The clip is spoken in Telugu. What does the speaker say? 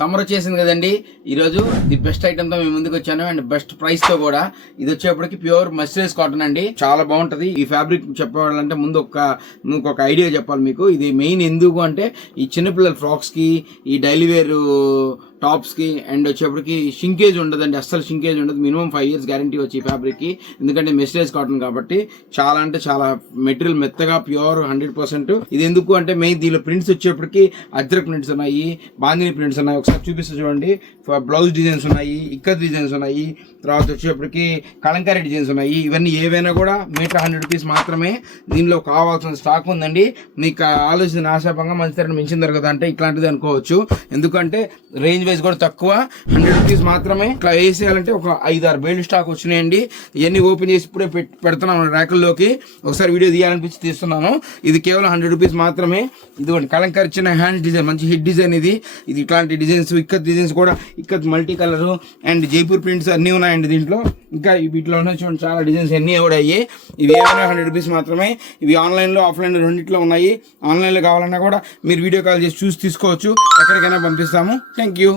సమ్మర్ వచ్చేసింది కదండి. ఈరోజు ది బెస్ట్ ఐటమ్ తో మేము ముందుకు వచ్చాను అండ్ బెస్ట్ ప్రైస్ తో కూడా. ఇది వచ్చేప్పటికి ప్యూర్ మస్టరైజ్ కాటన్ అండి, చాలా బాగుంటది. ఈ ఫ్యాబ్రిక్ చెప్పాలంటే ముందు ఒక ఐడియా చెప్పాలి మీకు. ఇది మెయిన్ ఎందుకు అంటే ఈ చిన్నపిల్లల ఫ్రాక్స్ కి, ఈ డైలీ వేర్ టాప్స్ కి అండ్ వచ్చేప్పటికి షింకేజ్ ఉండదండి, అస్సలు షింకేజ్ ఉండదు. మినిమం 5 years గ్యారంటీ వచ్చి ఈ ఫ్యాబ్రిక్ కి, ఎందుకంటే మెస్టరైజ్ కాటన్ కాబట్టి చాలా అంటే చాలా మెటీరియల్ మెత్తగా ప్యూర్ 100%. ఇది ఎందుకు అంటే మెయిన్ దీనిలో ప్రింట్స్ వచ్చేప్పటికి అజ్రక్ ప్రింట్స్ ఉన్నాయి, బాందిని ప్రింట్స్ ఉన్నాయి. ఒకసారి చూపిస్తే చూడండి. బ్లౌజ్ డిజైన్స్ ఉన్నాయి, ఇక్కత్ డిజైన్స్ ఉన్నాయి, తర్వాత వచ్చేప్పటికి కలంకారీ డిజైన్స్ ఉన్నాయి. ఇవన్నీ ఏవైనా కూడా మీటర్ 100 rupees మాత్రమే. దీనిలో కావాల్సిన స్టాక్ ఉందండి. మీకు ఆలోచన ఆశాపంగా మంచి ధర మించిన ధర కదా అంటే ఇట్లాంటిది అనుకోవచ్చు. ఎందుకంటే రేంజ్ వైజ్ కూడా తక్కువ, 100 rupees మాత్రమే. ఇట్లా వేసేయాలంటే ఒక 5-6 బేల్డ్ స్టాక్ వచ్చినాయండి. ఇవన్నీ ఓపెన్ చేసి ఇప్పుడే పెడుతున్నాను ర్యాకుల్లోకి. ఒకసారి వీడియో తీయాలనిపించి తీస్తున్నాను. ఇది కేవలం 100 rupees మాత్రమే. ఇదిగోండి కలంకారీ చిన్న హ్యాండ్ డిజైన్, మంచి హిట్ డిజైన్ ఇది. ఇట్లాంటి డిజైన్స్, ఇక్కత్ డిజైన్స్ కూడా, ikat multi colour and Jaipur prints అన్నీ ఉన్నాయండి దీంట్లో. ఇంకా వీటిలో ఉన్న చూడండి చాలా డిజైన్స్ అన్నీ కూడా అయ్యాయి. ఇవి ఏమైనా 100 rupees మాత్రమే. ఇవి ఆన్లైన్లో ఆఫ్లైన్లో రెండిట్లో ఉన్నాయి. ఆన్లైన్లో కావాలన్నా కూడా మీరు వీడియో కాల్ చేసి చూసి తీసుకోవచ్చు. ఎక్కడికైనా పంపిస్తాము. Thank you.